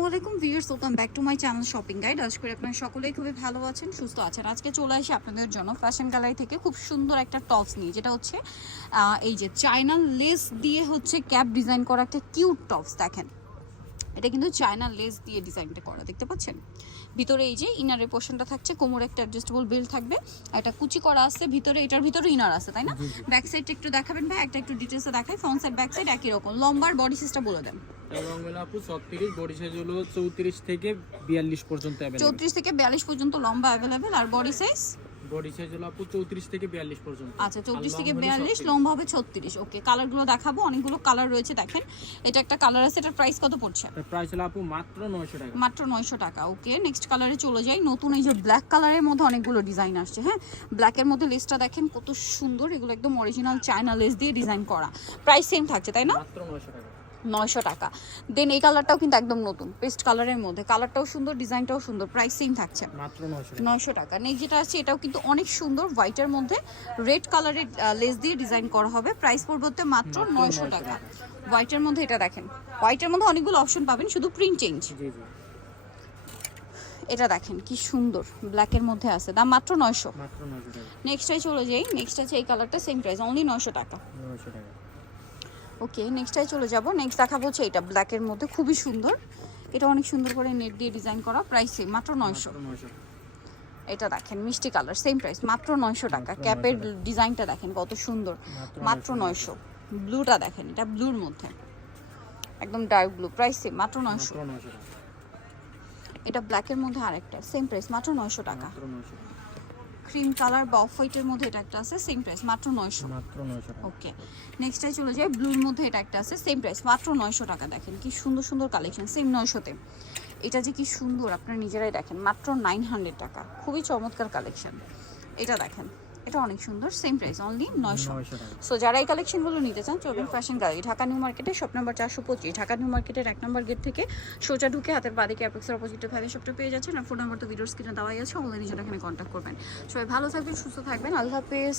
আসসালামু আলাইকুম viewers welcome back to my channel shopping guide. আজ করে আপনারা সকলেই খুবই ভালো আছেন সুস্থ আছেন। আজকে চলে আসি আপনাদের জন্য ফ্যাশন গ্যালারি থেকে খুব সুন্দর একটা টপস নিয়ে যেটা হচ্ছে এই যে চায়না লেস দিয়ে হচ্ছে ক্যাপ ডিজাইন করা একটা কিউট টপস দেখেন। এটা কিন্তু চায়না লেস দিয়ে ডিজাইনটা করা দেখতে পাচ্ছেন? ভিতরে এই যে ইনারের পোর্শনটা থাকছে কোমরে একটা অ্যাডজাস্টেবল বেল্ট থাকবে একটা কুচি করা আছে ভিতরে এটার ভিতরে ইনার আছে তাই না? ব্যাক সাইডটা একটু দেখাবেন ভাই একটা একটু ডিটেলসে দেখাই ফ্রন্ট সাইড ব্যাক সাইড একই রকম। লম্বার বডি সিস্টেম বলে দেন। এবং হলো আপু ছত্রিশ বডি সাইজ হলো চৌত্রিশ থেকে বিয়াল্লিশ পর্যন্ত চৌত্রিশ থেকে বিয়াল্লিশ পর্যন্ত লম্বা অ্যাভেলেবেল আর বডি সাইজ বডি সাইজ হলো আপু চৌত্রিশ থেকে বিয়াল্লিশ পর্যন্ত। আচ্ছা চৌত্রিশ আর থেকে long বিয়াল্লিশ লম্বা হবে ছত্রিশ। ওকে কালারগুলো দেখাবো অনেকগুলো কালার রয়েছে দেখেন। এটা একটা কালার আছে এটার প্রাইস কত পড়ছে? এটার প্রাইস হলো আপু মাত্র নয়শো টাকা। মাত্র নয়শো টাকা ওকে নেক্সট কালারে চলে যাই। নতুন এই যে ব্ল্যাক কালারের মধ্যে অনেকগুলো ডিজাইন আসছে হ্যাঁ? ব্ল্যাকের মধ্যে লেসটা দেখেন কত সুন্দর। এগুলো একদম অরিজিনাল চায়না লেস দিয়ে ডিজাইন করা। প্রাইস সেম থাকছে তাই না? মাত্র নয়শো টাকা। নয়শো টাকা। দেন এই কালারটাও কিন্তু একদম নতুন পেস্ট কালারের মধ্যে। কালারটাও সুন্দর ডিজাইনটাও সুন্দর প্রাইস সেম থাকছে। নয়শো টাকা। নেক্সট যেটা আছে এটাও কিন্তু অনেক সুন্দর হোয়াইটের মধ্যে। রেড কালারের লেস দিয়ে ডিজাইন করা হবে। প্রাইস পড়বে মাত্র নয়শো টাকা। হোয়াইটের মধ্যে এটা দেখেন। হোয়াইটের মধ্যে অনেকগুলো অপশন পাবেন শুধু প্রিন্ট চেঞ্জ এটা দেখেন কি সুন্দর। ব্ল্যাকের মধ্যে আছে। দাম মাত্র নয়শো। নেক্সটে চলে যাই। নেক্সট আছে এই কালারটা সেম প্রাইস অনলি নয়শো টাকা। নয়শো টাকা। ওকে নেক্সটটাই চলে যাব। নেক্সট দেখাবো হচ্ছে এটা ব্ল্যাকের মধ্যে খুবই সুন্দর। এটা অনেক সুন্দর করে নেট দিয়ে ডিজাইন করা প্রাইস সেম মাত্র নয়শো। এটা দেখেন মিষ্টি কালার সেম প্রাইস মাত্র নয়শো টাকা। ক্যাপের ডিজাইনটা দেখেন কত সুন্দর। মাত্র নয়শো ব্লুটা দেখেন এটা ব্লুর মধ্যে। একদম ডার্ক ব্লু প্রাইস সেম মাত্র নয়শো। এটা ব্ল্যাকের মধ্যে আরেকটা সেম প্রাইস মাত্র নয়শো টাকা। ক্রিম কালার বা অফ হোয়াইটের মধ্যে এটা একটা আছে সেম প্রাইস মাত্র নয়শো। মাত্র নয়শো ওকে নেক্সটটাই চলে যায় ব্লুর মধ্যে এটা একটা আছে সেম প্রাইস মাত্র নয়শো টাকা দেখেন কি সুন্দর সুন্দর কালেকশন সেম নয়শোতে। এটা যে কি সুন্দর আপনারা নিজেরাই দেখেন মাত্র নাইন হান্ড্রেড টাকা খুবই চমৎকার কালেকশন এটা দেখেন। এটা অনেক সুন্দর সেম প্রাইস অনলি নয়শো। সো যারা এই কালেকশনগুলো নিতে চান চলবেন ফ্যাশন গ্যালারি ঢাকা নিউ মার্কেটে শপ নম্বর চারশো পঁচিশ। ঢাকা নিউ মার্কেটের এক নম্বর গেট থেকে সোজা ঢুকে হাতের বাদিকে অ্যাপেক্সের অপোজিটে ফ্যাশন শপটা পেয়ে যাচ্ছেন। আর ফোন নম্বর তো ভিডিওর স্ক্রিনে দেওয়াই আছে অনলাইনে যেটা এখানে কন্ট্যাক্ট করবেন। সবাই ভালো থাকবেন সুস্থ থাকবেন। আল্লাহ হাফেজ।